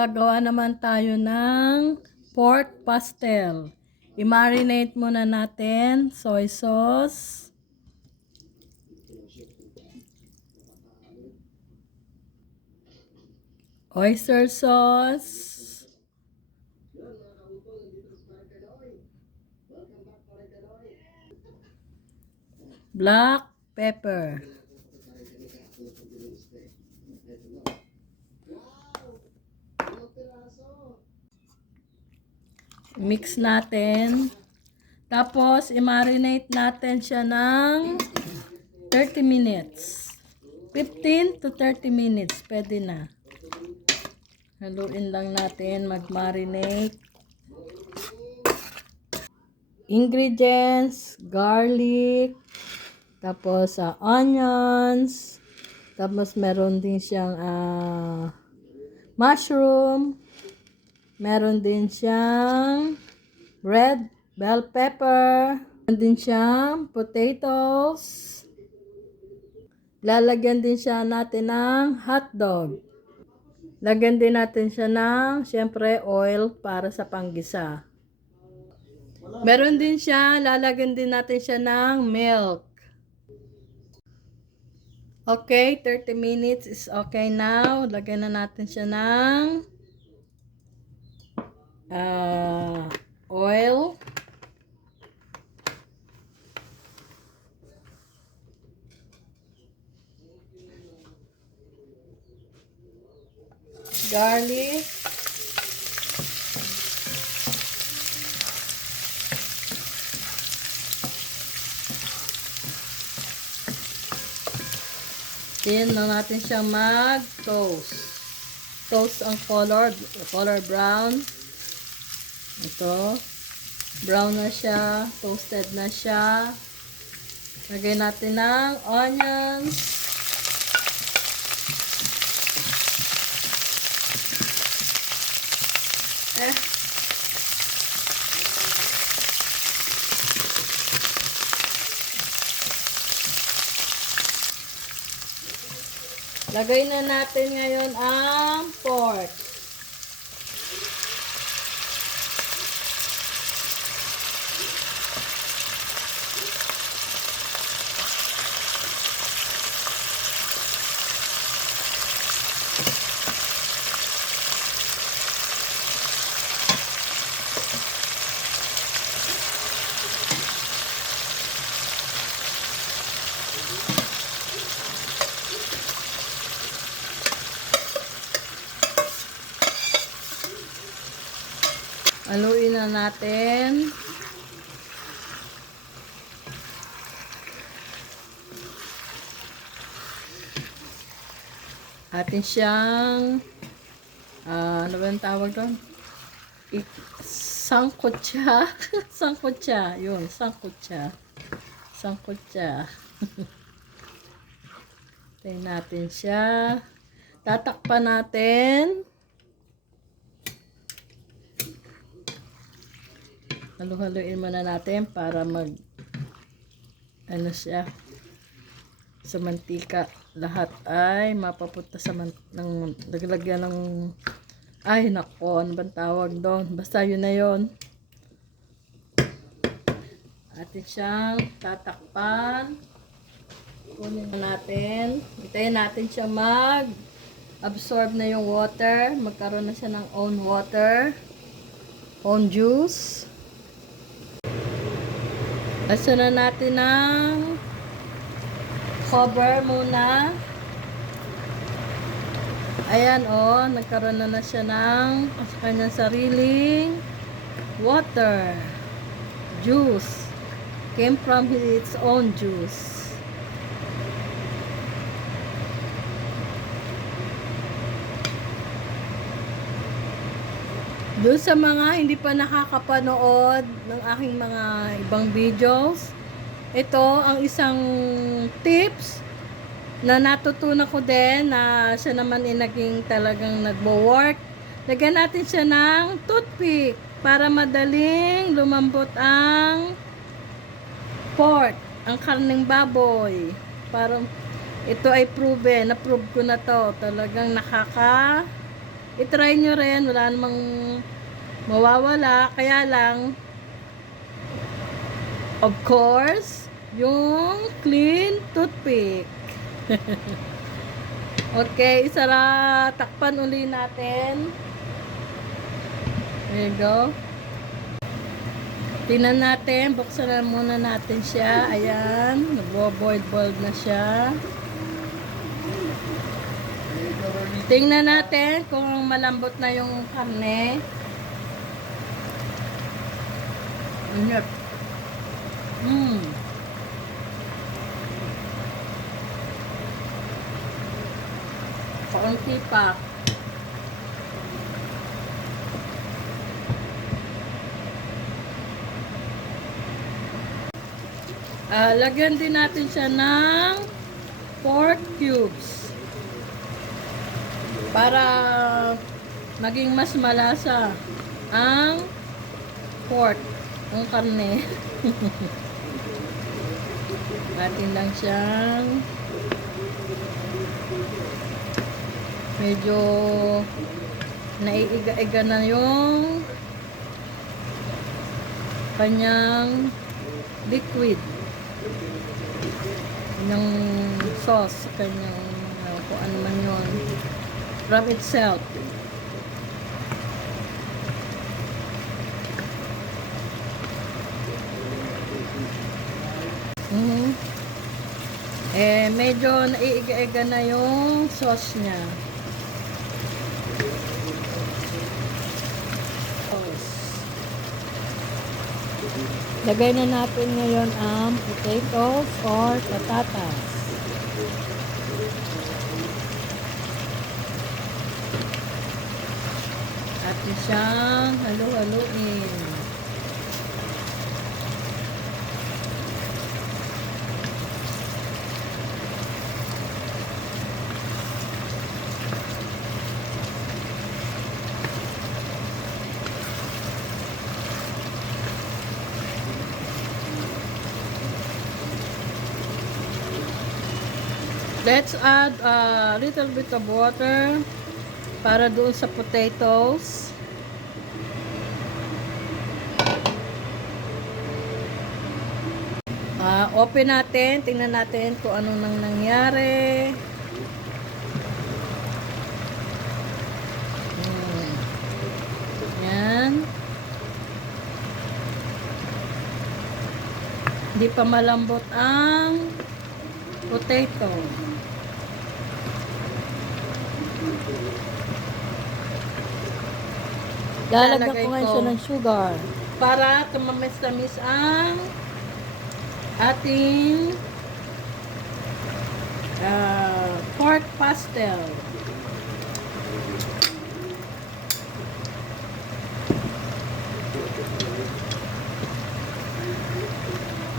gagawa naman tayo ng pork pastel. I-marinate muna natin. Soy sauce. Oyster sauce. Black pepper. Mix natin. Tapos, i-marinate natin siya ng 30 minutes. 15 to 30 minutes. Pwede na. Haluin lang natin. Mag-marinate. Ingredients. Garlic. Tapos, onions. Tapos, meron din siyang mushroom. Meron din siyang red bell pepper. Meron din siyang potatoes. Lalagyan din siya natin ng hotdog. Lagyan din natin siya ng, syempre, oil para sa panggisa. Meron din siya, lalagyan din natin siya ng milk. Okay, 30 minutes is okay now. Lagyan na natin siya ng oil. Garlic. Then na natin siya mag-toast. Toast ang color brown. Ito. Brown na siya. Toasted na siya. Lagay natin ng onions. Lagay na natin ngayon ang pork. Haluin na natin. Atin siyang ano ba yung tawag doon? Sangkutsa. Sangkutsa. Yun, sangkutsa. Sangkutsa. Tayin natin siya. Tatakpan natin. Halu-haluin muna natin para ano siya sa mantika. Lahat ay mapapunta sa naglagyan ng ay nako, ano bang tawag doon? Basta yun na yun. Atin siyang tatakpan. Kunin natin. Hintayin natin siya absorb na yung water. Magkaroon na siya ng own water. Own juice. Lasan na natin ng cover muna. Ayan nagkaroon na siya ng kanyang sariling water. Juice. Came from its own juice. Doon sa mga hindi pa nakakapanood ng aking mga ibang videos, ito ang isang tips na natutunan ko din na siya naman naging talagang nagbo-work. Lagyan natin siya ng toothpick para madaling lumambot ang pork, ang karning baboy. Para ito ay proven, na-prove ko na to. Talagang I-try nyo rin. Wala namang mawawala. Kaya lang, of course, yung clean toothpick. Okay, isara. Takpan uli natin. There you go. Tingnan natin. Buksan na muna natin siya. Ayan. Nagbo-boiled na siya. Tingnan natin kung malambot na yung karne. Ingat. Kaunti pa. Lagyan din natin siya ng pork cubes para maging mas malasa ang pork, ang karne. Atin lang siyang medyo naiiga-iga na yung kanyang liquid ng sauce, kanyang kung ano man yun from itself. Medyo naiiga-iga na yung sauce niya. Lagay na natin ngayon ang potatoes or patatas. At siyang halu-haluin. Let's add a little bit of water para doon sa potatoes. Open natin, tingnan natin kung ano nang nangyari. Yan. Hindi pa malambot ang potato. Lalagyan ko ngayon siya ng sugar para tumamis-tamis ang ating pork pastel.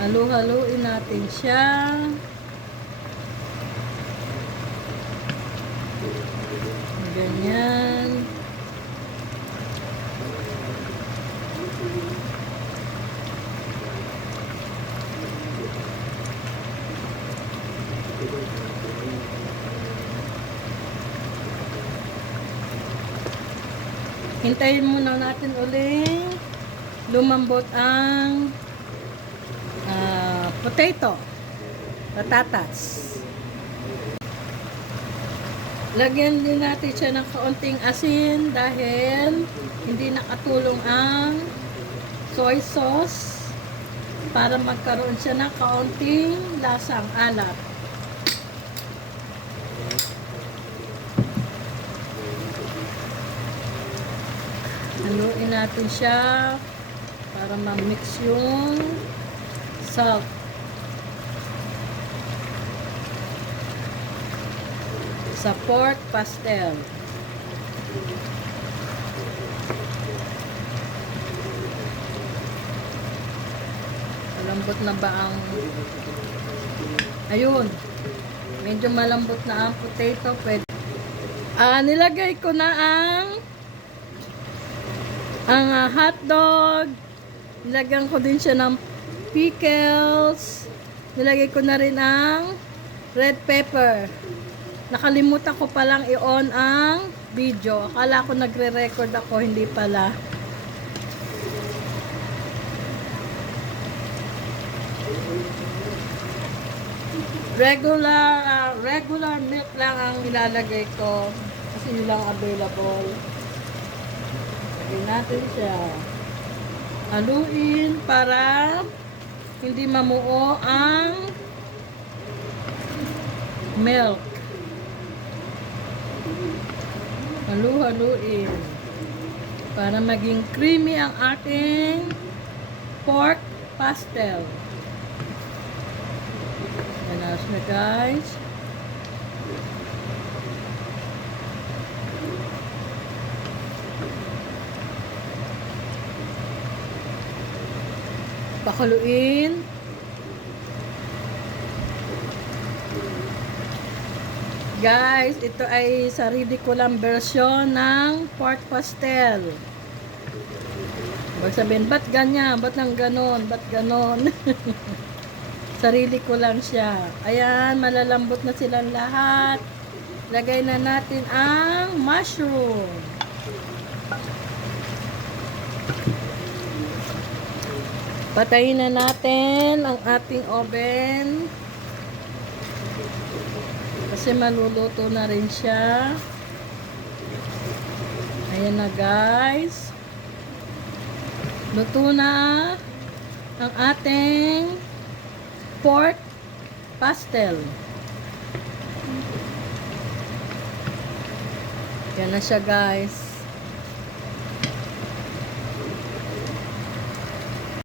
Halu-haluin natin siya. Ganyan. Hintayin muna natin uling lumambot ang potato, patatas. Lagyan din natin siya ng kaunting asin dahil hindi nakatulong ang soy sauce para magkaroon siya ng kaunting lasang alat. Haluin natin siya para ma-mix yung salt. Sa pork pastel. Malambot na ba ang... Ayun. Medyo malambot na ang potato. Pwede. Nilagay ko na ang hotdog. Nilagyan ko din siya ng pickles. Nilagay ko na rin ang red pepper. Nakalimutan ko palang i-on ang video. Akala ko nagre-record ako, hindi pala. Regular milk lang ang ilalagay ko kasi yun lang available. Lagyan natin siya. Haluin para hindi mamuo ang milk. Haluin para maging creamy ang ating pork pastel. Ganas na guys. Pakuluin. Guys, ito ay sarili ko lang version ng pork pastel. Huwag sabihin, ba't ganyan? Ba't nang ganon? Ba't ganon? Sarili ko lang siya. Ayan, malalambot na silang lahat. Lagay na natin ang mushroom. Patayin na natin ang ating oven. Kasi maluluto na rin siya. Ayan na guys. Luto na ang ating pork pastel. Yan na siya guys.